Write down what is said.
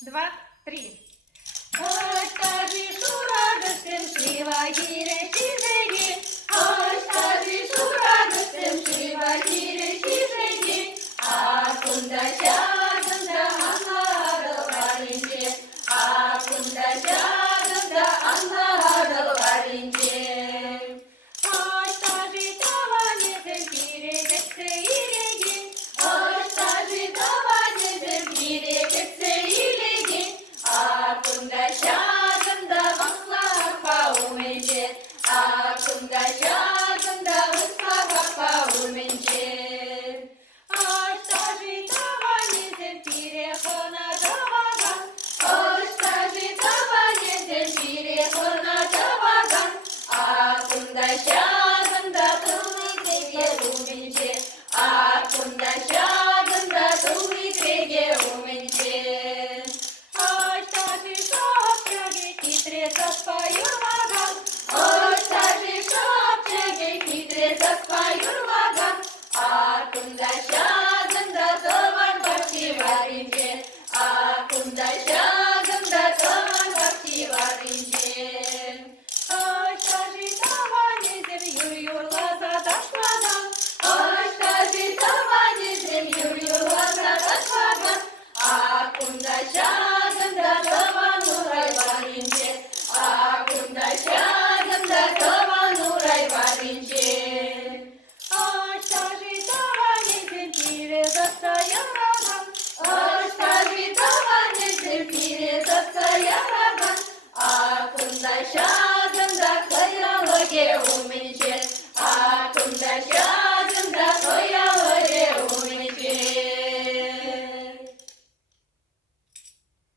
два, три. Ось та Шура гостем шива гіре шіжегі, ось та Шура гостем шива гіре шіжегі, а кундача гында анладыл варинче, а кундача гында анладыл варинче. Ось та таванезем кире кетсе илеги, ось та таванезем кире кетсе илеги, Akunda şagında maslaha umence, akunda şagında maslaha umence. Aştaji tavanezem pire kona davagan, aştaji tavanezem pire kona davagan, akunda şagında tuvitege umence, akunda şagında tuvitege umence. Zaspajurvagan, ось та шапчеге хитре заспajurvagan, akunda şagında tavan bakçı varınca, akunda şagında tavan bakçı varınca. Ось та tavanezem yurlaza taşmadan, ось та tavanezem yurlaza taşmadan, akunda